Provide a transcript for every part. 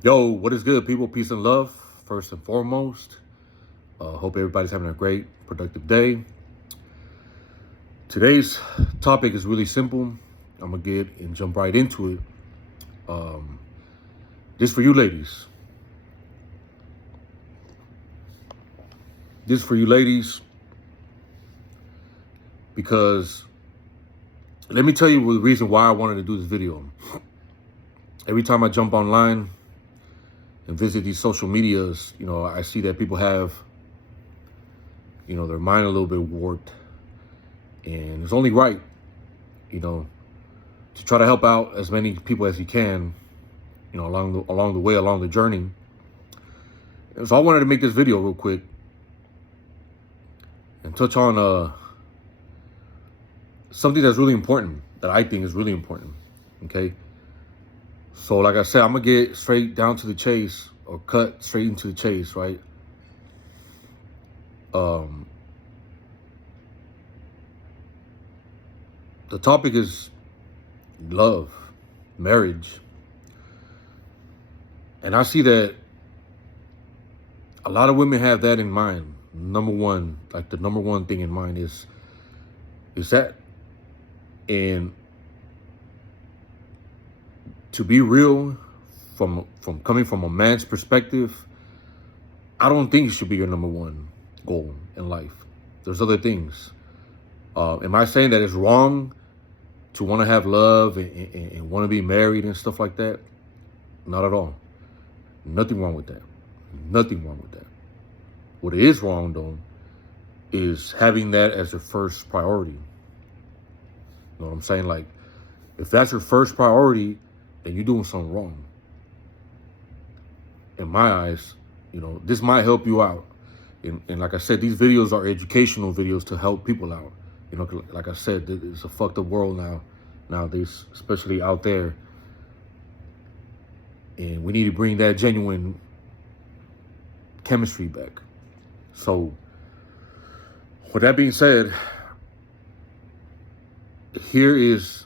Yo, what is good, people? Peace and love, first and foremost. Hope everybody's having a great, productive day. Today's topic is really simple. I'm going to get and jump right into it. Um, this for you ladies. This for you ladies because let me tell you the reason why I wanted to do this video. Every time I jump online and visit these social medias, I see that people have, their mind a little bit warped. And it's only right, you know, to try to help out as many people as you can, along the way, along the journey. And so I wanted to make this video real quick and touch on something that's really important, that I think is really important. Okay. So like I said, I'm gonna get straight down to the chase, or cut straight into the chase, right? The topic is love, marriage. And I see that a lot of women have that in mind. Number one, like the number one thing in mind is that. And to be real, from coming from a man's perspective, I don't think it should be your number one goal in life. There's other things. Am I saying that it's wrong to want to have love and want to be married and stuff like that? Not at all. Nothing wrong with that. Nothing wrong with that. What is wrong, though, is having that as your first priority. You know what I'm saying? Like, if that's your first priority, then you're doing something wrong. In my eyes, this might help you out. And like I said, these videos are educational videos to help people out. Like I said, it's a fucked up world nowadays, especially out there. And we need to bring that genuine chemistry back. So, with that being said, here is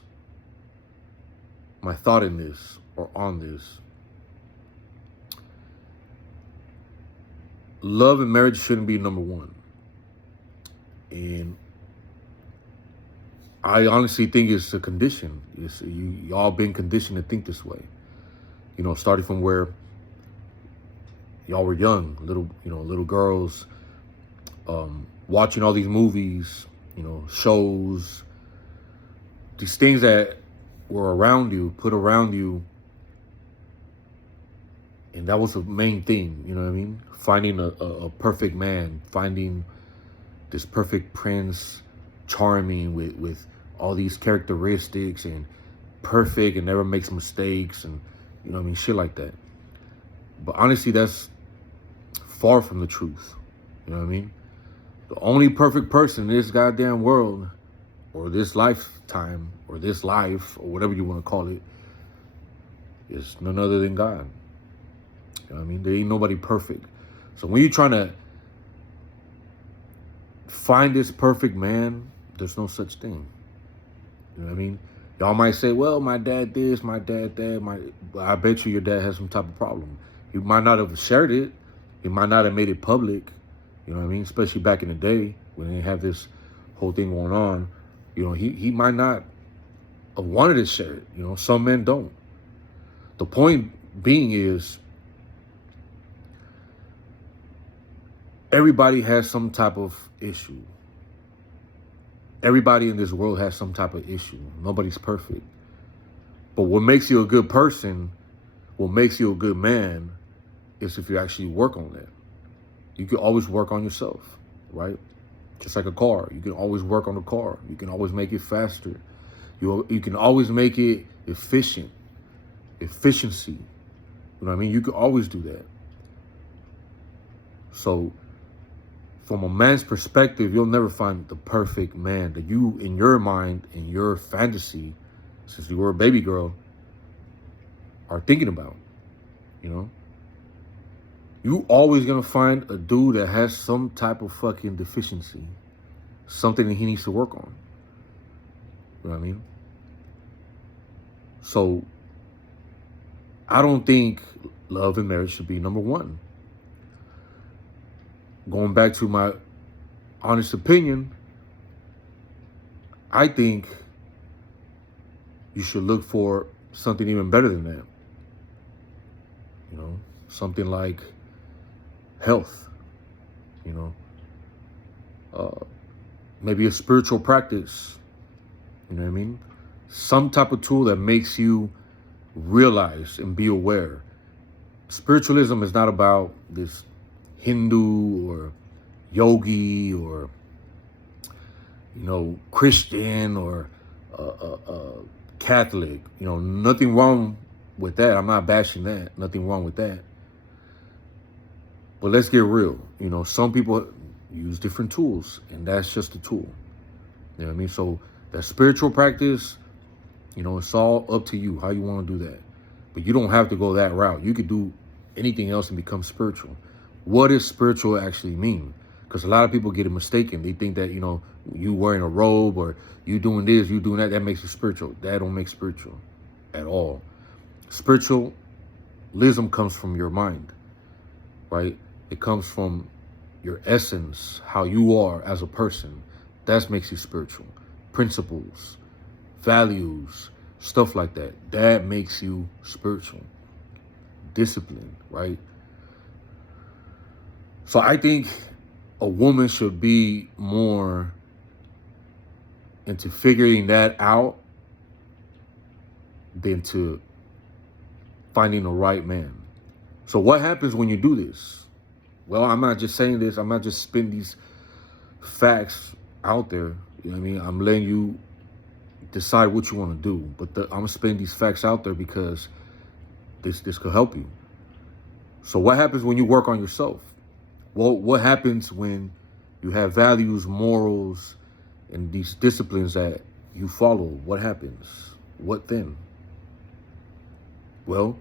my thought in this, or on this. Love and marriage shouldn't be number one. And I honestly think it's a condition. Y'all been conditioned to think this way. Starting from where y'all were young, little girls, watching all these movies, shows, these things that were around you, put around you. And that was the main thing, you know what I mean? Finding a perfect man, finding this perfect prince, charming with all these characteristics and perfect and never makes mistakes and, shit like that. But honestly, that's far from the truth. You know what I mean? The only perfect person in this goddamn world, or this lifetime, or this life, or whatever you want to call it, is none other than God. You know what I mean? There ain't nobody perfect. So when you're trying to find this perfect man, there's no such thing. You know what I mean? Y'all might say, well, my dad this, my dad that. I bet you your dad has some type of problem. He might not have shared it. He might not have made it public. You know what I mean? Especially back in the day when they have this whole thing going on. He might not have wanted to share it. Some men don't. The point being is, everybody has some type of issue. Everybody in this world has some type of issue. Nobody's perfect. But what makes you a good person, what makes you a good man, is if you actually work on that. You can always work on yourself, right? Just like a car. You can always work on the car. You can always make it faster. You can always make it efficient. Efficiency. You know what I mean? You can always do that. So, from a man's perspective, you'll never find the perfect man that you, in your mind, in your fantasy, since you were a baby girl, are thinking about. You always gonna find a dude that has some type of fucking deficiency, something that he needs to work on. You know what I mean? So I don't think love and marriage should be number one. Going back to my honest opinion, I think you should look for something even better than that. You know, something like health, you know, maybe a spiritual practice, you know what I mean? Some type of tool that makes you realize and be aware. Spiritualism is not about this Hindu or yogi or, you know, Christian or Catholic. You know, nothing wrong with that. I'm not bashing that. Nothing wrong with that. But let's get real. You know, some people use different tools, and that's just a tool. You know what I mean? So that spiritual practice, you know, it's all up to you how you want to do that. But you don't have to go that route. You could do anything else and become spiritual. What does spiritual actually mean? Because a lot of people get it mistaken. They think that, you know, you wearing a robe or you doing this, you doing that, that makes you spiritual. That don't make spiritual at all. Spiritualism comes from your mind, right? It comes from your essence, how you are as a person. That makes you spiritual. Principles, values, stuff like that. That makes you spiritual. Discipline, right? So I think a woman should be more into figuring that out than to finding the right man. So what happens when you do this? Well, I'm not just saying this. I'm not just spitting these facts out there. You know what I mean? I'm letting you decide what you want to do. But I'm spitting these facts out there because this could help you. So what happens when you work on yourself? Well, what happens when you have values, morals, and these disciplines that you follow? What happens? What then? Well,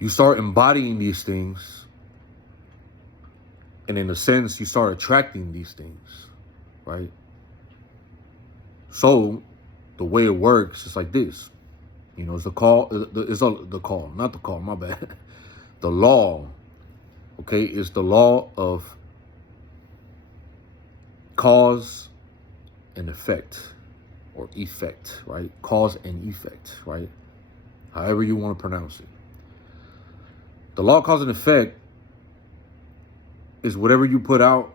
you start embodying these things, and in a sense, you start attracting these things, right? So the way it works is like this. You know, it's the law, okay, is the law of cause and effect, or effect, right? Cause and effect, right? However you want to pronounce it. The law of cause and effect is whatever you put out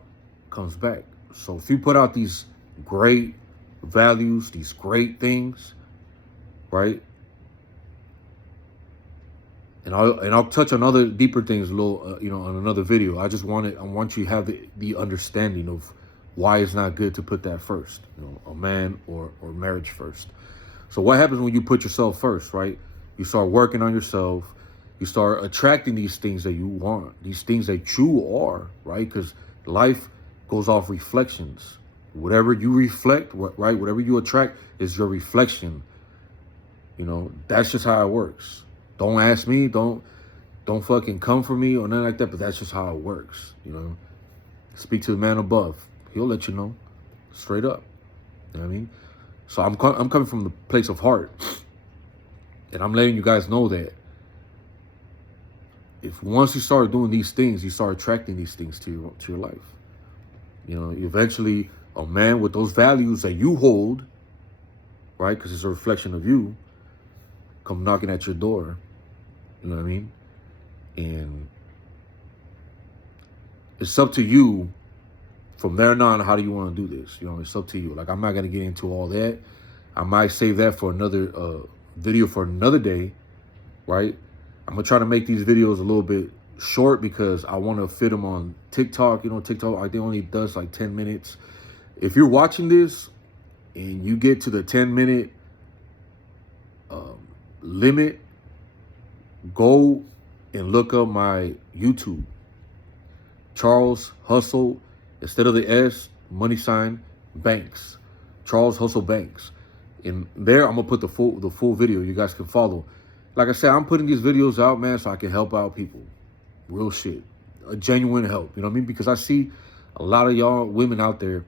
comes back. So if you put out these great values, these great things, right? And I'll touch on other deeper things a little, you know, on another video. I want you to have the understanding of why it's not good to put that first, you know, a man or marriage first. So what happens when you put yourself first, right? You start working on yourself. You start attracting these things that you want, these things that you are, right? Because life goes off reflections. Whatever you reflect, right? Whatever you attract is your reflection. You know, that's just how it works. Don't ask me, don't fucking come for me or nothing like that, but that's just how it works, you know. Speak to the man above. He'll let you know, straight up. You know what I mean? So I'm coming from the place of heart. And I'm letting you guys know that if once you start doing these things, you start attracting these things to your life. You know, eventually a man with those values that you hold, right, because it's a reflection of you, come knocking at your door. You know what I mean? And it's up to you from there on, how do you want to do this? You know, it's up to you. Like, I'm not going to get into all that. I might save that for another video for another day, right? I'm going to try to make these videos a little bit short because I want to fit them on TikTok. You know, TikTok, I think only does like 10 minutes. If you're watching this and you get to the 10-minute limit, go and look up my YouTube. Charles Hustle, instead of the S, money sign, Banks. Charles Hustle Banks. And there, I'm going to put the full video. You guys can follow. Like I said, I'm putting these videos out, man, so I can help out people. Real shit. A genuine help. You know what I mean? Because I see a lot of y'all women out there,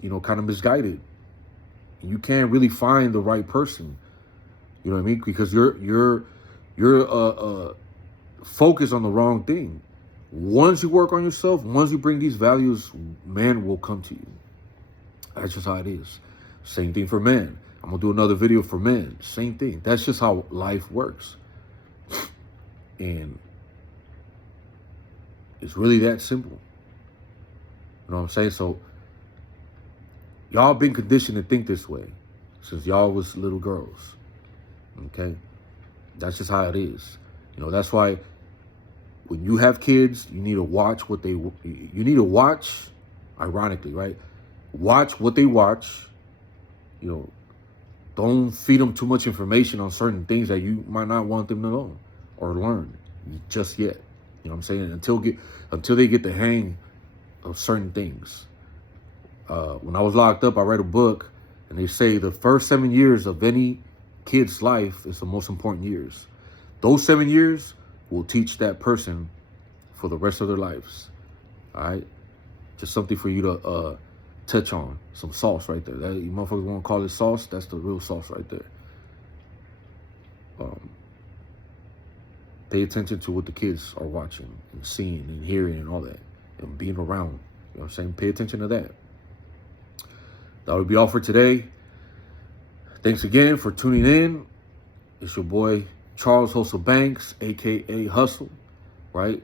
you know, kind of misguided. You can't really find the right person. You know what I mean? Because you're focus on the wrong thing. Once you work on yourself, once you bring these values, man will come to you. That's just how it is. Same thing for men. I'm going to do another video for men. Same thing. That's just how life works. And it's really that simple. You know what I'm saying? So y'all been conditioned to think this way since y'all was little girls. Okay? That's just how it is. You know, that's why when you have kids, you need to watch what you need to watch, ironically, right? Watch what they watch. You know, don't feed them too much information on certain things that you might not want them to know or learn just yet. You know what I'm saying? Until they get the hang of certain things. When I was locked up, I read a book, and they say the first 7 years of any kid's life is the most important years. Those 7 years will teach that person for the rest of their lives. All right? Just something for you to touch on. Some sauce right there. That, you motherfuckers want to call it sauce? That's the real sauce right there. Pay attention to what the kids are watching and seeing and hearing and all that. And being around. You know what I'm saying? Pay attention to that. That would be all for today. Thanks again for tuning in. It's your boy, Charles Hustle Banks, a.k.a. Hustle, right?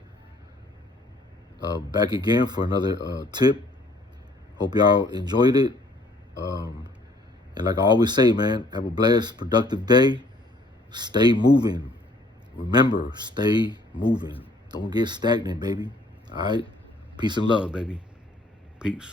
Back again for another tip. Hope y'all enjoyed it. And like I always say, man, have a blessed, productive day. Stay moving. Remember, stay moving. Don't get stagnant, baby. All right? Peace and love, baby. Peace.